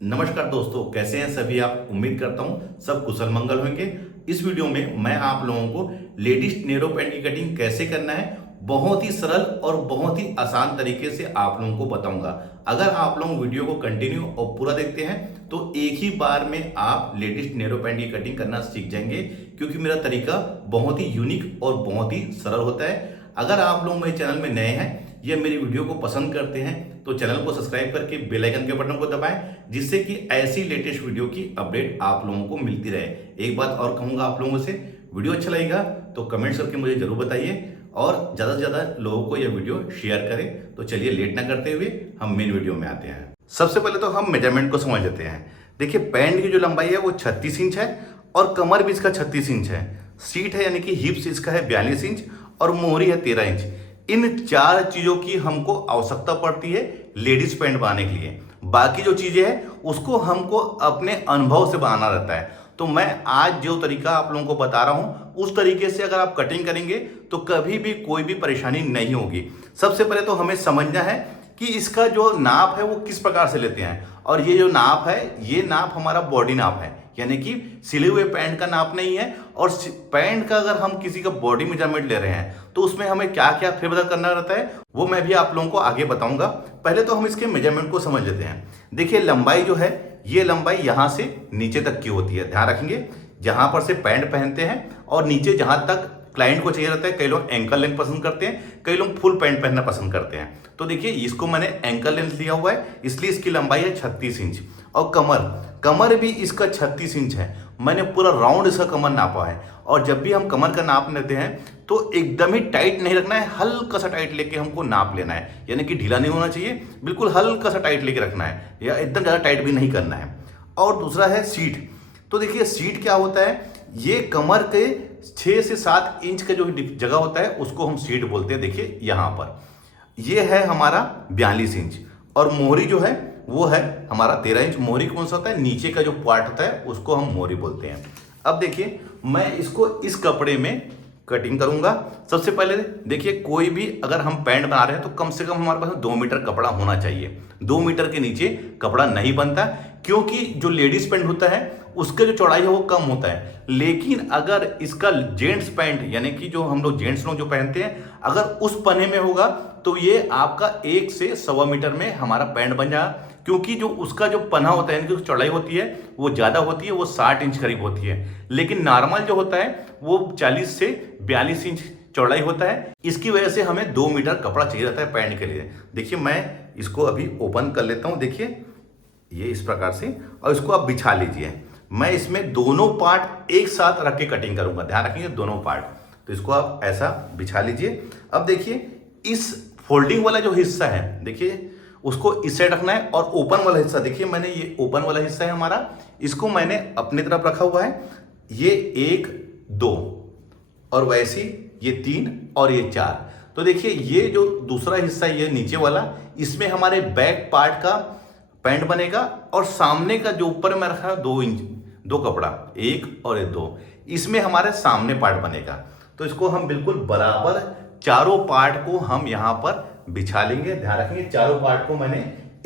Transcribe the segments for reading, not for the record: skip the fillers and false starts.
नमस्कार दोस्तों, कैसे हैं सभी आप। उम्मीद करता हूं सब कुशल मंगल होंगे। इस वीडियो में मैं आप लोगों को लेडीज नेरो पैंट की कटिंग कैसे करना है बहुत ही सरल और बहुत ही आसान तरीके से आप लोगों को बताऊंगा। अगर आप लोग वीडियो को कंटिन्यू और पूरा देखते हैं तो एक ही बार में आप लेडीज नेरो पैंट की कटिंग करना सीख जाएंगे, क्योंकि मेरा तरीका बहुत ही यूनिक और बहुत ही सरल होता है। अगर आप लोग मेरे चैनल में नए हैं या मेरी वीडियो को पसंद करते हैं तो चैनल को सब्सक्राइब करके बेल आइकन के बटन को दबाएं, जिससे कि ऐसी लेटेस्ट वीडियो की अपडेट आप लोगों को मिलती रहे। एक बात और कहूंगा आप लोगों से, वीडियो अच्छा लगेगा तो कमेंट्स करके मुझे जरूर बताइए और ज़्यादा से ज़्यादा लोगों को यह वीडियो शेयर करें। तो चलिए लेट ना करते हुए हम मेन वीडियो में आते हैं। सबसे पहले तो हम मेजरमेंट को समझ लेते हैं। देखिए, पैंट की जो लंबाई है वो 36 इंच है और कमर भी इसका 36 इंच है। सीट है यानी कि हिप्स इसका है 42 इंच और मोहरी है 13 इंच। इन चार चीजों की हमको आवश्यकता पड़ती है लेडीज पैंट बनाने के लिए। बाकी जो चीजें हैं उसको हमको अपने अनुभव से बनाना रहता है। तो मैं आज जो तरीका आप लोगों को बता रहा हूं उस तरीके से अगर आप कटिंग करेंगे तो कभी भी कोई भी परेशानी नहीं होगी। सबसे पहले तो हमें समझना है कि इसका जो नाप है वो किस प्रकार से लेते हैं। और ये जो नाप है ये नाप हमारा बॉडी नाप है, यानी कि सिले हुए पैंट का नाप नहीं है। और पैंट का अगर हम किसी का बॉडी मेजरमेंट ले रहे हैं तो उसमें हमें क्या क्या फेरबदल करना रहता है वो मैं भी आप लोगों को आगे बताऊंगा। पहले तो हम इसके मेजरमेंट को समझ लेते हैं। देखिए, लंबाई जो है ये लंबाई यहां से नीचे तक की होती है। ध्यान रखेंगे, जहां पर से पैंट पहनते हैं और नीचे जहां तक क्लाइंट को चाहिए रहता है। कई लोग एंकल लेंथ पसंद करते हैं, कई लोग फुल पैंट पहनना पसंद करते हैं। तो देखिए, इसको मैंने एंकल लेंथ लिया हुआ है, इसलिए इसकी लंबाई है 36 इंच। और कमर भी इसका 36 इंच है। मैंने पूरा राउंड इसका कमर नापा है। और जब भी हम कमर का नाप लेते हैं तो एकदम ही टाइट नहीं रखना है, हल्का सा टाइट लेके हमको नाप लेना है। यानी कि ढीला नहीं होना चाहिए, बिल्कुल हल्का सा टाइट लेके रखना है, या एकदम ज़्यादा टाइट भी नहीं करना है। और दूसरा है सीट। तो देखिए, सीट क्या होता है, ये कमर के 6 से 7 इंच का जो जगह होता है उसको हम सीट बोलते हैं। देखिए यहाँ पर ये है हमारा 42 इंच और मोहरी जो है वो है हमारा 13 इंच। मोहरी कौन सा होता है, नीचे का जो पार्ट होता है उसको हम मोहरी बोलते हैं। अब देखिए, मैं इसको इस कपड़े में कटिंग करूंगा। सबसे पहले देखिए, कोई भी अगर हम पैंट बना रहे हैं तो कम से कम हमारे पास 2 मीटर कपड़ा होना चाहिए। 2 मीटर के नीचे कपड़ा नहीं बनता, क्योंकि जो लेडीज पैंट होता है उसका जो चौड़ाई है वो कम होता है। लेकिन अगर इसका जेंट्स पैंट यानी कि जो हम लोग जेंट्स लोग जो पहनते हैं, अगर उस पन्ने में होगा तो ये आपका 1 से 1.25 मीटर में हमारा पैंट बन जाएगा। क्योंकि जो उसका जो पन्ना होता है, यानी कि चौड़ाई होती है वो ज़्यादा होती है, वो 60 इंच करीब होती है। लेकिन नॉर्मल जो होता है वो 40 से 42 इंच चौड़ाई होता है। इसकी वजह से हमें 2 मीटर कपड़ा चाहिए रहता है पैंट के लिए। देखिए, मैं इसको अभी ओपन कर लेता हूँ। देखिए, ये इस प्रकार से, और इसको आप बिछा लीजिए। मैं इसमें दोनों पार्ट एक साथ रख के कटिंग करूंगा। ध्यान रखिए, दोनों पार्ट। तो इसको आप ऐसा बिछा लीजिए। अब देखिए, इस फोल्डिंग वाला जो हिस्सा है, देखिए उसको इस साइड रखना है। और ओपन वाला हिस्सा, देखिए मैंने ये ओपन वाला हिस्सा है हमारा, इसको मैंने अपनी तरफ रखा हुआ है। ये 1 2 और वैसे ये 3 और ये 4। तो देखिए, ये जो दूसरा हिस्सा ये नीचे वाला, इसमें हमारे बैक पार्ट का पैंट बनेगा। और सामने का जो ऊपर में रखा है 2 इंच 2 कपड़ा, 1 और 2, इसमें हमारे सामने पार्ट बनेगा। तो इसको हम बिल्कुल बराबर चारों पार्ट को हम यहां पर बिछा लेंगे। ध्यान रखेंगे, चारों पार्ट को मैंने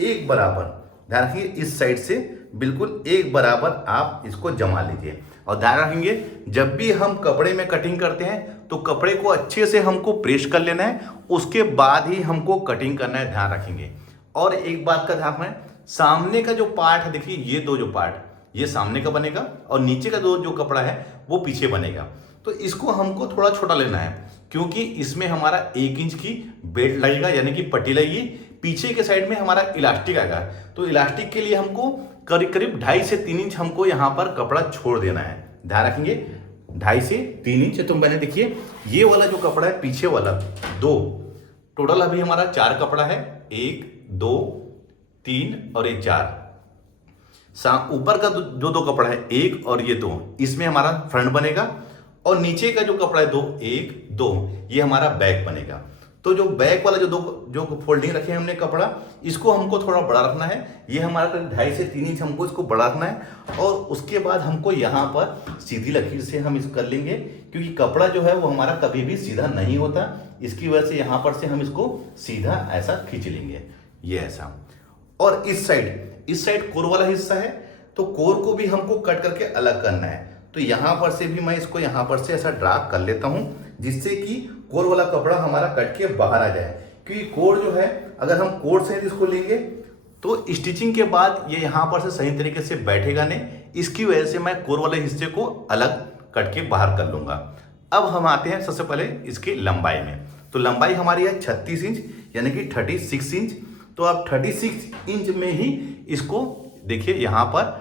एक बराबर, ध्यान रखिए इस साइड से बिल्कुल एक बराबर आप इसको जमा लीजिए। और ध्यान रखेंगे, जब भी हम कपड़े में कटिंग करते हैं तो कपड़े को अच्छे से हमको प्रेस कर लेना है, उसके बाद ही हमको कटिंग करना है। ध्यान रखेंगे। और एक बात का ध्यान है, सामने का जो पार्ट है, देखिए ये दो जो पार्ट, ये सामने का बनेगा और नीचे का दो जो कपड़ा है वो पीछे बनेगा। तो इसको हमको थोड़ा छोटा लेना है, क्योंकि इसमें हमारा 1 इंच की बेल्ट लगेगा, यानी कि पट्टी लगेगी। पीछे के साइड में हमारा इलास्टिक आएगा। तो इलास्टिक के लिए हमको करीब करीब 2.5 से 3 इंच हमको यहाँ पर कपड़ा छोड़ देना है। ध्यान रखेंगे, 2.5 से 3 इंच। तो मैंने देखिए, ये वाला जो कपड़ा है पीछे वाला 2, टोटल अभी हमारा 4 कपड़ा है, 1 2 3 और ये 4। ऊपर का जो 2 कपड़ा है 1 और ये 2, इसमें हमारा फ्रंट बनेगा। और नीचे का जो कपड़ा है 2 1 2, ये हमारा बैक बनेगा। तो जो बैक वाला जो फोल्डिंग रखे हैं हमने कपड़ा, इसको हमको थोड़ा बड़ा रखना है। ये हमारा 2.5 से 3 इंच हमको इसको बड़ा रखना है। और उसके बाद हमको यहाँ पर सीधी लकीर से हम इसको कर लेंगे, क्योंकि कपड़ा जो है वो हमारा कभी भी सीधा नहीं होता। इसकी वजह से यहाँ पर से हम इसको सीधा ऐसा खींच लेंगे, ये ऐसा। और इस साइड इस साइड कोर वाला हिस्सा है, तो कोर को भी हमको कट करके अलग करना है। तो यहाँ पर से भी मैं इसको यहाँ पर से ऐसा ड्रा कर लेता हूँ, जिससे कि कोर वाला कपड़ा हमारा कट के बाहर आ जाए। क्योंकि कोर जो है, अगर हम कोर से इसको लेंगे तो स्टिचिंग के बाद ये यहाँ पर से सही तरीके से बैठेगा नहीं, इसकी वजह से मैं कोर वाले हिस्से को अलग कट के बाहर कर लूँगा। अब हम आते हैं सबसे पहले इसकी लंबाई में। तो लंबाई हमारी है 36 इंच, यानी कि 36 इंच। तो आप 36 इंच में ही इसको देखिए यहाँ पर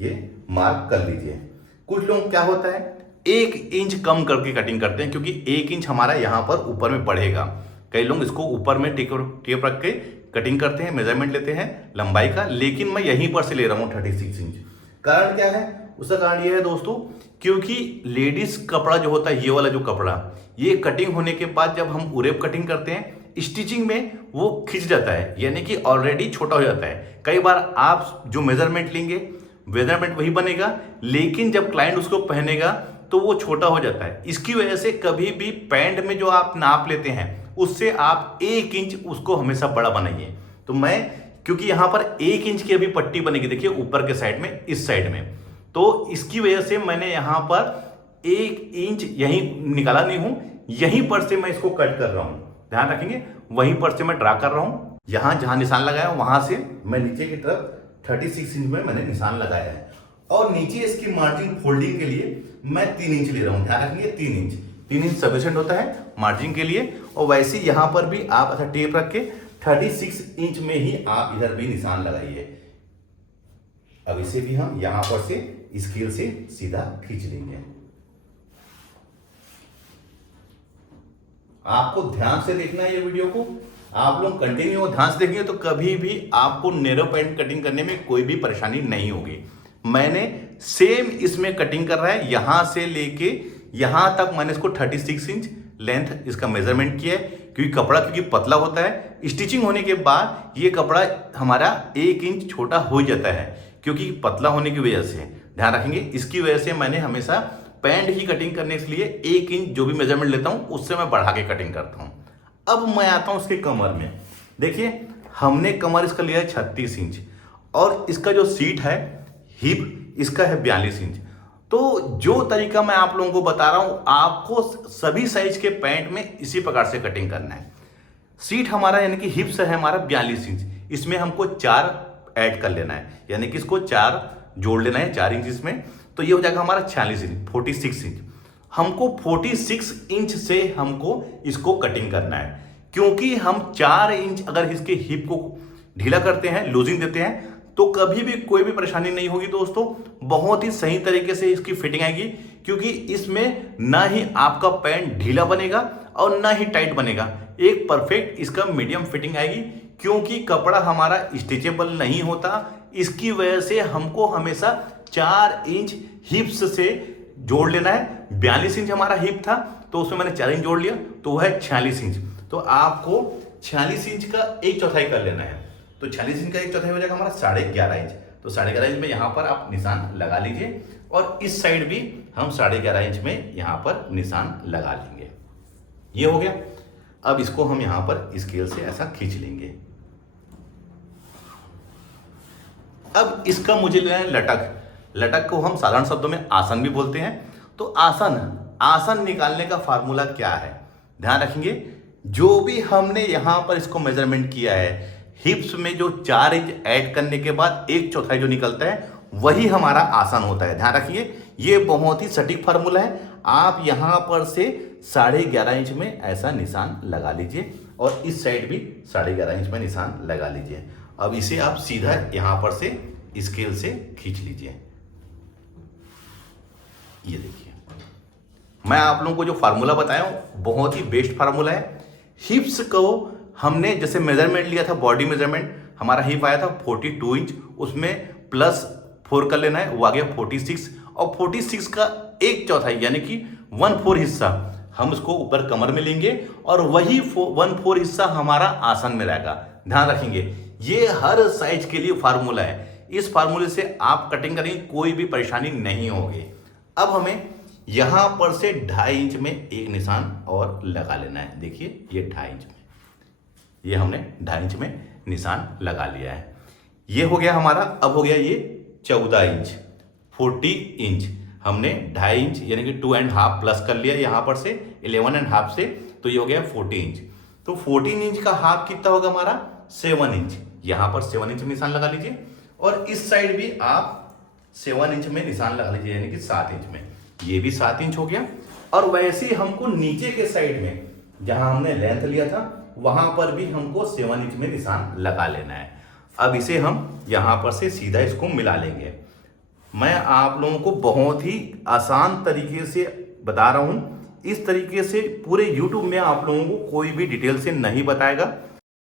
ये मार्क कर लीजिए। कुछ लोग क्या होता है 1 इंच कम करके कटिंग करते हैं, क्योंकि 1 इंच हमारा यहाँ पर ऊपर में बढ़ेगा। कई लोग इसको ऊपर में टेप रख के कटिंग करते हैं, मेजरमेंट लेते हैं लंबाई का, लेकिन मैं यहीं पर से ले रहा हूँ 36 इंच। कारण क्या है? उसका कारण ये है दोस्तों, क्योंकि लेडीज कपड़ा जो होता है, ये वाला जो कपड़ा, ये कटिंग होने के बाद जब हम उरेप कटिंग करते हैं, स्टिचिंग में वो खिंच जाता है, यानी कि ऑलरेडी छोटा हो जाता है। कई बार आप जो मेजरमेंट लेंगे, मेजरमेंट वही बनेगा, लेकिन जब क्लाइंट उसको पहनेगा तो वो छोटा हो जाता है। इसकी वजह से कभी भी पैंट में जो आप नाप लेते हैं, उससे आप 1 इंच उसको हमेशा बड़ा बनाइए। तो मैं, क्योंकि यहाँ पर 1 इंच की अभी पट्टी बनेगी, देखिए ऊपर के साइड में, इस साइड में, तो इसकी वजह से मैंने यहाँ पर 1 इंच यहीं निकाला नहीं हूँ, यहीं पर से मैं इसको कट कर रहा हूँ। ध्यान रखेंगे, वहीं पर से मैं ड्रा कर रहा हूँ। यहाँ जहाँ निशान लगाया वहां से मैं नीचे की तरफ 36 इंच में मैंने निशान लगाया है। और नीचे इसकी मार्जिन फोल्डिंग के लिए मैं 3 इंच ले रहा हूँ। ध्यान रखेंगे 3 इंच सफिशिएंट होता है मार्जिन के लिए। और वैसे यहाँ पर भी आप ऐसा टेप रख के 36 इंच में ही आप इधर भी निशान लगाइए। अब इसे भी हम यहां पर से स्केल से सीधा खींच लेंगे। आपको ध्यान से देखना है ये वीडियो को। आप लोग कंटिन्यू ध्यान से देखेंगे तो कभी भी आपको नैरो पैंट कटिंग करने में कोई भी परेशानी नहीं होगी। मैंने सेम इसमें कटिंग कर रहा है, यहां से लेके यहां तक मैंने इसको 36 इंच लेंथ इसका मेजरमेंट किया है। क्योंकि कपड़ा पतला होता है, स्टिचिंग होने के बाद ये कपड़ा हमारा 1 इंच छोटा हो जाता है, क्योंकि पतला होने की वजह से। ध्यान रखेंगे, इसकी वजह से मैंने हमेशा पैंट ही कटिंग करने के लिए 1 इंच जो भी मेजरमेंट लेता हूं, उससे मैं बढ़ा के कटिंग करता हूं। अब मैं आता हूं उसके कमर में। देखिए, हमने कमर इसका लिया है 36 इंच, और इसका जो सीट है, हिप, इसका है 42 इंच। तो जो तरीका मैं आप लोगों को बता रहा हूं, आपको सभी साइज के पैंट में इसी प्रकार से कटिंग करना है। सीट हमारा यानी कि हिप्स है हमारा 42 इंच, इसमें हमको 4 ऐड कर लेना है, यानी कि इसको 4 जोड़ लेना है 4 इंच इसमें। तो ये हो जाएगा हमारा 46 इंच, 46 इंच। हमको 46 इंच से हमको इसको कटिंग करना है, क्योंकि हम 4 इंच अगर इसके हिप को ढीला करते हैं, लूजिंग देते हैं, तो कभी भी कोई भी परेशानी नहीं होगी दोस्तों। बहुत ही सही तरीके से इसकी फिटिंग आएगी, क्योंकि इसमें ना ही आपका पैंट ढीला बनेगा और ना ही टाइट बनेगा। एक परफेक्ट इसका मीडियम फिटिंग आएगी, क्योंकि कपड़ा हमारा स्ट्रेचेबल नहीं होता। इसकी वजह से हमको हमेशा 4 इंच हिप्स से जोड़ लेना है। 42 इंच हमारा हिप था, तो उसमें मैंने 4 इंच जोड़ लिया, तो वह है 46 इंच। तो आपको 46 इंच का 1/4 कर लेना है। तो 46 इंच का 1/4 हो जाएगा हमारा 11.5 इंच। तो 11.5 इंच में यहाँ पर आप निशान लगा लीजिए, और इस साइड भी हम 11.5 इंच में यहाँ पर निशान लगा लेंगे। ये हो गया। अब इसको हम यहाँ पर स्केल से ऐसा खींच लेंगे। अब इसका मुझे लेना है लटक। लटक को हम साधारण शब्दों में आसन भी बोलते हैं। तो आसन निकालने का फार्मूला क्या है, ध्यान रखेंगे। जो भी हमने यहां पर इसको मेजरमेंट किया है, हिप्स में जो 4 इंच ऐड करने के बाद 1/4 जो निकलता है, वही हमारा आसन होता है। ध्यान रखिए, ये बहुत ही सटीक फार्मूला है। आप यहां पर से 11.5 इंच में ऐसा निशान लगा लीजिए, और इस साइड भी 11.5 इंच में निशान लगा लीजिए। अब इसे आप सीधा यहां पर से स्केल से खींच लीजिए। ये देखिए, मैं आप लोगों को जो फार्मूला बताया हूं, बहुत ही बेस्ट फार्मूला है। हिप्स को हमने जैसे मेजरमेंट लिया था, बॉडी मेजरमेंट हमारा हिप आया था 42 इंच, उसमें +4 कर लेना है, वो आ गया 46। और 46 का 1/4 यानी कि 1/4 हिस्सा हम उसको ऊपर कमर में लेंगे, और वही 1/4 हिस्सा हमारा आसन में रहेगा। ध्यान रखेंगे, ये हर साइज के लिए फार्मूला है। इस फार्मूले से आप कटिंग करेंगे, कोई भी परेशानी नहीं होगी। अब हमें यहां पर से 2.5 इंच में एक निशान और लगा लेना है। देखिए, ये 2.5 इंच में, ये हमने 2.5 इंच में निशान लगा लिया है। ये हो गया हमारा। अब हो गया ये 14 इंच, 40 इंच। हमने 2.5 इंच यानी कि 2.5 प्लस कर लिया यहाँ पर से 11.5 से, तो ये हो गया 40 इंच। तो 14 इंच का हाफ कितना होगा हमारा 7 इंच। यहाँ पर 7 इंच में निशान लगा लीजिए और इस साइड भी आप 7 इंच में निशान लगा लीजिए यानी कि 7 इंच में। ये भी 7 इंच हो गया। और वैसे ही हमको नीचे के साइड में जहां हमने लेंथ लिया था वहां पर भी हमको 7 इंच में निशान लगा लेना है। अब इसे हम यहां पर से सीधा इसको मिला लेंगे। मैं आप लोगों को बहुत ही आसान तरीके से बता रहा हूं। इस तरीके से पूरे YouTube में आप लोगों को कोई भी डिटेल से नहीं बताएगा,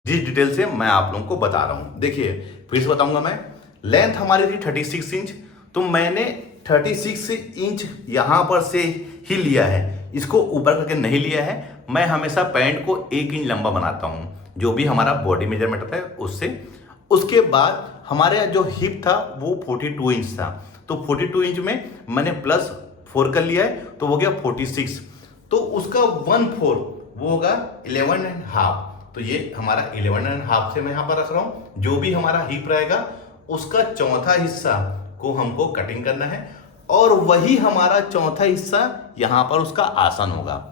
जिस डिटेल से मैं आप लोगों को बता रहा हूं। देखिए फिर से बताऊंगा मैं। लेंथ हमारी थी 36 इंच, तो मैंने 36 इंच यहां पर से ही लिया है, इसको ऊपर करके नहीं लिया है। मैं हमेशा पैंट को 1 इंच लंबा बनाता हूं, जो भी हमारा बॉडी मेजरमेंट होता है उससे। उसके बाद हमारे जो हिप था वो 42 इंच था, तो 42 इंच में मैंने +4 कर लिया है, तो हो गया 46। तो उसका 1/4 वो होगा 11.5। तो ये हमारा 11.5 से मैं यहां पर रख रहा हूं। जो भी हमारा हिप रहेगा उसका चौथा हिस्सा को हमको कटिंग करना है, और वही हमारा चौथा हिस्सा यहां पर उसका आसन होगा।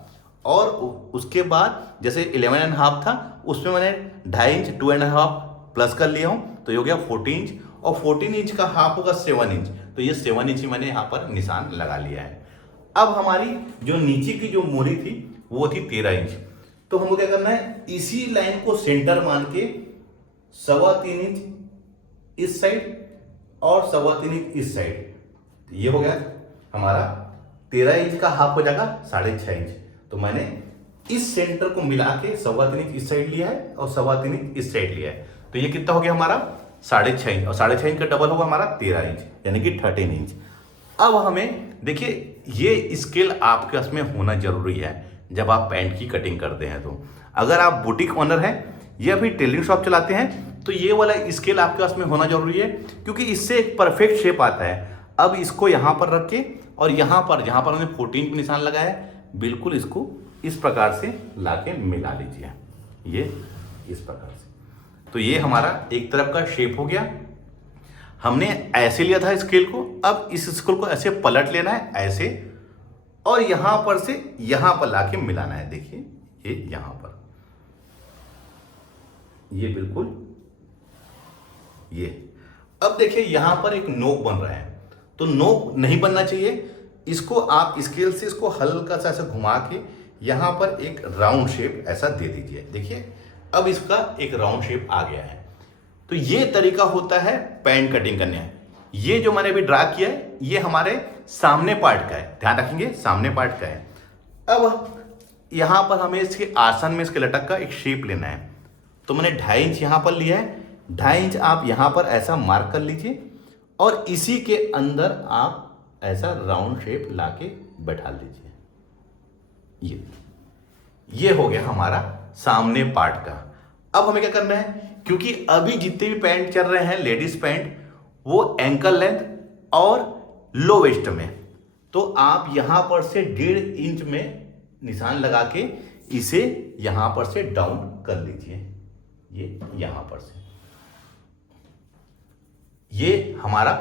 और उसके बाद जैसे 11.5 था उसमें मैंने 2.5 इंच 2.5 प्लस कर लिया हूं, तो ये हो गया 14 इंच। और 14 इंच का हाफ होगा 7 इंच, तो ये 7 इंच मैंने यहाँ पर निशान लगा लिया है। अब हमारी जो नीचे की जो मोहरी थी वो थी 13 इंच। तो हमको क्या करना है, इसी लाइन को सेंटर मान के 3.25 इंच इस साइड और 3.25 इंच इस साइड। ये हो गया हमारा 13 इंच का हाफ हो जाएगा 6.5 इंच। तो मैंने इस सेंटर को मिला के 3.25 इंच इस साइड लिया है और 3.25 इंच इस साइड लिया है। तो ये कितना हो गया हमारा 6.5 इंच, और 6.5 इंच का डबल होगा हमारा 13 इंच यानी कि 13 इंच। अब हमें देखिए ये स्केल आपके पास में होना जरूरी है जब आप पैंट की कटिंग करते हैं। तो अगर आप बुटीक ओनर हैं या फिर टेलरिंग शॉप चलाते हैं तो ये वाला स्केल आपके पास में होना जरूरी है, क्योंकि इससे एक परफेक्ट शेप आता है। अब इसको यहाँ पर रख के और यहाँ पर जहाँ पर हमने 14 पे निशान लगाया है, बिल्कुल इसको इस प्रकार से लाके मिला लीजिए, ये इस प्रकार से। तो ये हमारा एक तरफ का शेप हो गया। हमने ऐसे लिया था स्केल को, अब इस स्केल को ऐसे पलट लेना है ऐसे, और यहां पर से यहां पर लाके मिलाना है। देखिए ये यहां पर, ये बिल्कुल ये। अब देखिए यहां पर एक नोक बन रहा है, तो नोक नहीं बनना चाहिए। इसको आप स्केल से इसको हल्का सा ऐसे घुमा के यहां पर एक राउंड शेप ऐसा दे दीजिए। देखिए अब इसका एक राउंड शेप आ गया है। तो ये तरीका होता है पैंट कटिंग करने है। ये जो मैंने अभी ड्रा किया है ये हमारे सामने पार्ट का है, ध्यान रखेंगे सामने पार्ट का है। अब यहां पर हमें इसके आसन में इसके लटक का एक शेप लेना है, तो मैंने 2.5 इंच यहां पर लिया है। 2.5 इंच आप यहां पर ऐसा मार्क कर लीजिए और इसी के अंदर आप ऐसा राउंड शेप लाके बैठा लीजिए। ये हो गया हमारा सामने पार्ट का। अब हमें क्या करना है, क्योंकि अभी जितने भी पैंट चल रहे हैं लेडीज पैंट वो एंकल लेंथ और लो वेस्ट में, तो आप यहां पर से 1.5 इंच में निशान लगा के इसे यहां पर से डाउन कर लीजिए। ये यहां पर से ये हमारा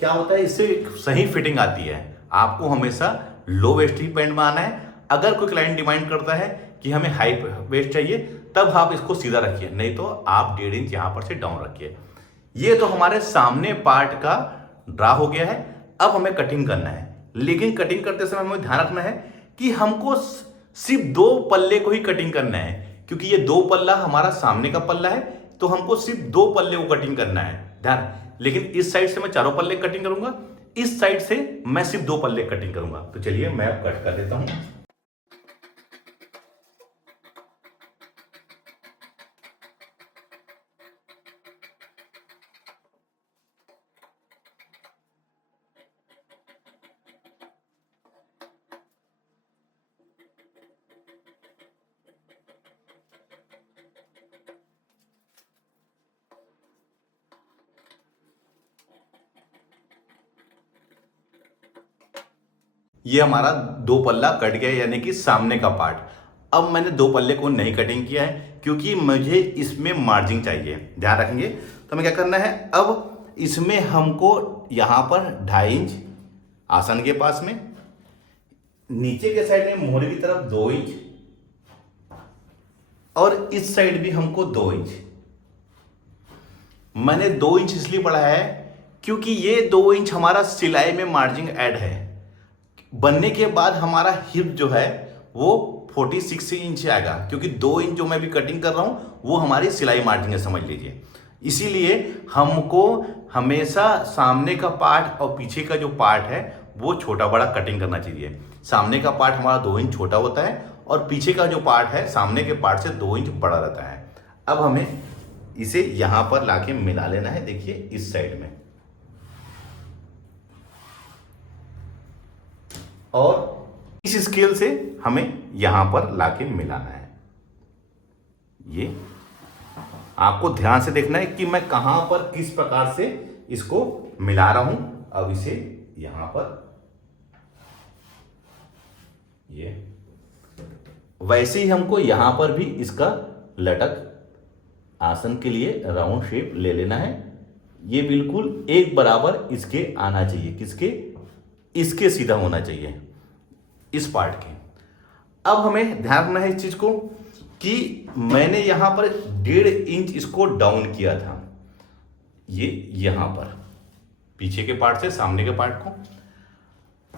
क्या होता है, इससे एक सही फिटिंग आती है। आपको हमेशा लो वेस्ट ही पैंट में आना है। अगर कोई क्लाइंट डिमांड करता है कि हमें हाई वेस्ट चाहिए तब आप इसको सीधा रखिए, नहीं तो आप 1.5 इंच यहां पर से डाउन रखिए। ये तो हमारे सामने पार्ट का ड्रा हो गया है। अब हमें कटिंग करना है, लेकिन कटिंग करते समय हमें ध्यान रखना है कि हमको सिर्फ 2 पल्ले को ही कटिंग करना है, क्योंकि ये 2 पल्ला हमारा सामने का पल्ला है, तो हमको सिर्फ 2 पल्ले को कटिंग करना है, ध्यान। लेकिन इस साइड से मैं 4 पल्ले कटिंग करूंगा, इस साइड से मैं सिर्फ 2 पल्ले कटिंग करूंगा। तो चलिए मैं अब कट कर देता हूं। ये हमारा 2 पल्ला कट गया यानी कि सामने का पार्ट। अब मैंने 2 पल्ले को नहीं कटिंग किया है क्योंकि मुझे इसमें मार्जिन चाहिए, ध्यान रखेंगे। तो हमें क्या करना है, अब इसमें हमको यहाँ पर 2.5 इंच आसन के पास में, नीचे के साइड में मोहरे की तरफ 2 इंच और इस साइड भी हमको 2 इंच। मैंने 2 इंच इसलिए बढ़ाया है क्योंकि ये 2 इंच हमारा सिलाई में मार्जिन ऐड है। बनने के बाद हमारा हिप जो है वो 46 इंच आएगा, क्योंकि 2 इंच जो मैं भी कटिंग कर रहा हूं वो हमारी सिलाई मार्जिन है, समझ लीजिए। इसीलिए हमको हमेशा सामने का पार्ट और पीछे का जो पार्ट है वो छोटा बड़ा कटिंग करना चाहिए। सामने का पार्ट हमारा 2 इंच छोटा होता है और पीछे का जो पार्ट है सामने के पार्ट से 2 इंच बड़ा रहता है। अब हमें इसे यहां पर लाके मिला लेना है, देखिए इस साइड में, और इस स्केल से हमें यहां पर लाके मिलाना है। ये आपको ध्यान से देखना है कि मैं कहां पर किस प्रकार से इसको मिला रहा हूं। अब इसे यहां पर ये वैसे ही हमको यहां पर भी इसका लटक आसन के लिए राउंड शेप ले लेना है। ये बिल्कुल एक बराबर इसके आना चाहिए, किसके, इसके सीधा होना चाहिए, इस पार्ट के। अब हमें ध्यान रखना है इस चीज को कि मैंने यहां पर 1.5 इंच इसको डाउन किया था, ये यहां पर पीछे के पार्ट से सामने के पार्ट को।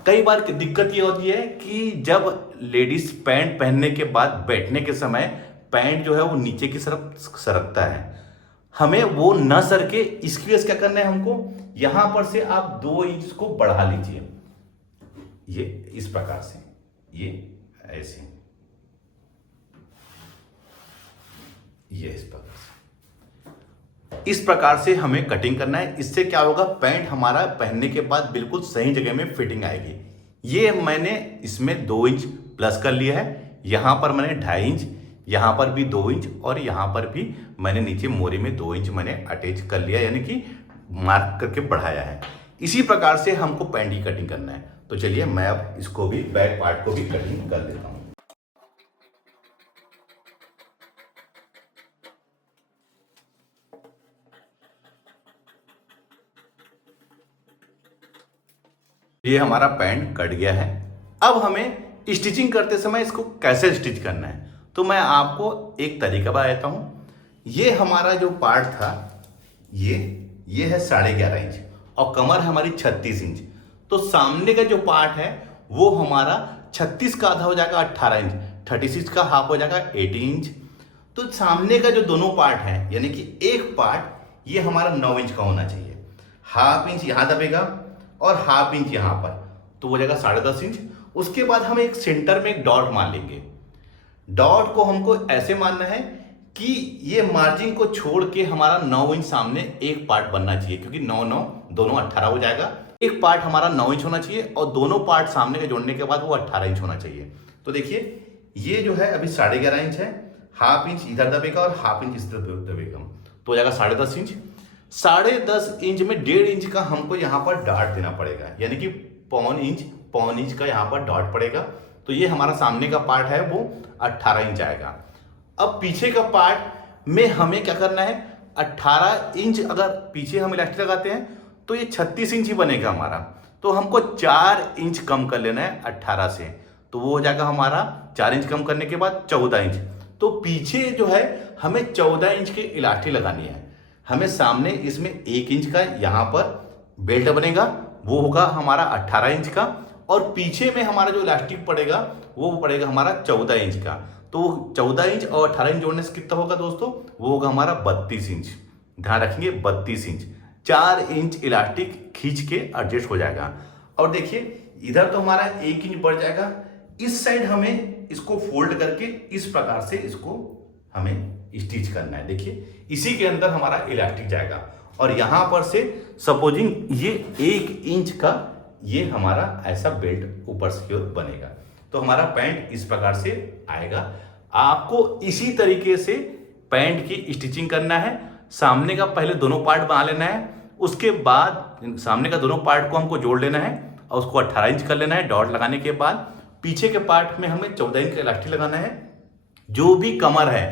कई बार दिक्कत ये होती है कि जब लेडीज पैंट पहनने के बाद बैठने के समय पैंट जो है वो नीचे की तरफ सरकता है, हमें वो न सरके, इसकी वजह से क्या करना है हमको, यहां पर से आप 2 इंच को बढ़ा लीजिए, ये इस प्रकार से, ये ऐसे, ये इस प्रकार से हमें कटिंग करना है। इससे क्या होगा, पैंट हमारा पहनने के बाद बिल्कुल सही जगह में फिटिंग आएगी। ये मैंने इसमें 2 इंच प्लस कर लिया है, यहां पर मैंने 2.5 इंच, यहां पर भी 2 इंच और यहां पर भी मैंने नीचे मोरे में 2 इंच मैंने अटैच कर लिया, यानी कि मार्क करके बढ़ाया है। इसी प्रकार से हमको पैंट की कटिंग करना है। तो चलिए मैं अब इसको भी, बैक पार्ट को भी कटिंग कर देता हूं। ये हमारा पैंट कट गया है। अब हमें स्टिचिंग करते समय इसको कैसे स्टिच करना है, तो मैं आपको एक तरीका बता देता हूं। ये हमारा जो पार्ट था ये है 11.5 इंच और कमर हमारी 36 इंच। तो सामने का जो पार्ट है वो हमारा 36 का आधा हो जाएगा 18 इंच, 36 का हाफ हो जाएगा 18 इंच। तो सामने का जो दोनों पार्ट है, यानी कि एक पार्ट ये हमारा 9 इंच का होना चाहिए। हाफ इंच यहां दबेगा और हाफ इंच यहां पर, तो हो जाएगा 10.5 इंच। उसके बाद हम एक सेंटर में एक डॉट मार लेंगे। डॉट को हमको ऐसे मारना है कि ये मार्जिन को छोड़ के हमारा 9 इंच सामने एक पार्ट बनना चाहिए, क्योंकि 9 दोनों 18 हो जाएगा। एक पार्ट हमारा 9 इंच होना चाहिए और दोनों पार्ट सामने के जोड़ने के बाद वो 18 इंच होना चाहिए। तो देखिए ये जो है अभी 11.5 इंच है, हाफ इंच इधर दबेगा और हाफ इंच इधर दबेगा, तो हो जाएगा 10.5 इंच। 10.5 इंच में 1.5 इंच का हमको यहाँ पर डॉट देना पड़ेगा, यानी कि पौन इंच का यहाँ पर डॉट पड़ेगा। तो ये हमारा सामने का पार्ट है वो 18 इंच आएगा। अब पीछे का पार्ट में हमें क्या करना है, 18 इंच अगर पीछे हम इलास्टिक लगाते हैं तो ये 36 इंच ही बनेगा हमारा। तो हमको 4 इंच कम कर लेना है 18 से, तो वो हो जाएगा हमारा 4 इंच कम करने के बाद 14 इंच। तो पीछे जो है हमें 14 इंच की इलास्टिक लगानी है। हमें सामने इसमें 1 इंच का यहाँ पर बेल्ट बनेगा, वो होगा हमारा 18 इंच का, और पीछे में हमारा जो इलास्टिक पड़ेगा वो पड़ेगा हमारा 14 इंच का। तो 14 इंच और 18 इंच जोड़ने से कितना होगा दोस्तों, वो होगा हमारा 32 इंच। ध्यान रखेंगे 32 इंच। 4 इंच इलास्टिक खींच के एडजस्ट हो जाएगा। और देखिए इधर तो हमारा 1 इंच बढ़ जाएगा, इस साइड हमें इसको फोल्ड करके इस प्रकार से इसको हमें स्टिच करना है। देखिए इसी के अंदर हमारा इलास्टिक जाएगा और यहां पर से सपोजिंग ये 1 इंच का ये हमारा ऐसा बेल्ट ऊपर से की ओर बनेगा। तो हमारा पैंट इस प्रकार से आएगा। आपको इसी तरीके से पैंट की स्टिचिंग करना है। सामने का पहले दोनों पार्ट बना लेना है, उसके बाद सामने का दोनों पार्ट को हमको जोड़ लेना है और उसको 18 इंच कर लेना है। डॉट लगाने के बाद पीछे के पार्ट में हमें 14 इंच का इलास्टिक लगाना है। जो भी कमर है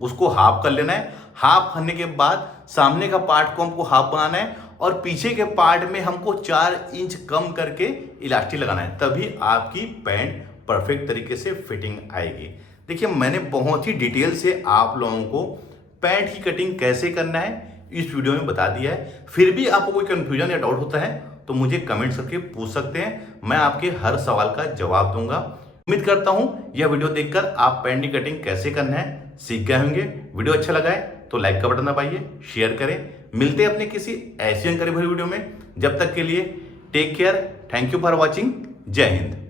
उसको हाफ कर लेना है। हाफ करने के बाद सामने का पार्ट को हमको हाफ बनाना है और पीछे के पार्ट में हमको 4 इंच कम करके इलास्टिक लगाना है, तभी आपकी पैंट परफेक्ट तरीके से फिटिंग आएगी। देखिए, मैंने बहुत ही डिटेल से आप लोगों को पैंट की कटिंग कैसे करना है इस वीडियो में बता दिया है। फिर भी आपको कोई कंफ्यूजन या डाउट होता है तो मुझे कमेंट करके पूछ सकते हैं, मैं आपके हर सवाल का जवाब दूंगा। उम्मीद करता हूं यह वीडियो देखकर आप पैंट की कटिंग कैसे करना है सीख गए होंगे। वीडियो अच्छा लगा है तो लाइक का बटन दबाइए, शेयर करें। मिलते हैं अपने किसी ऐसी जानकारी भरी वीडियो में। जब तक के लिए take care, thank you for watching, जय हिंद।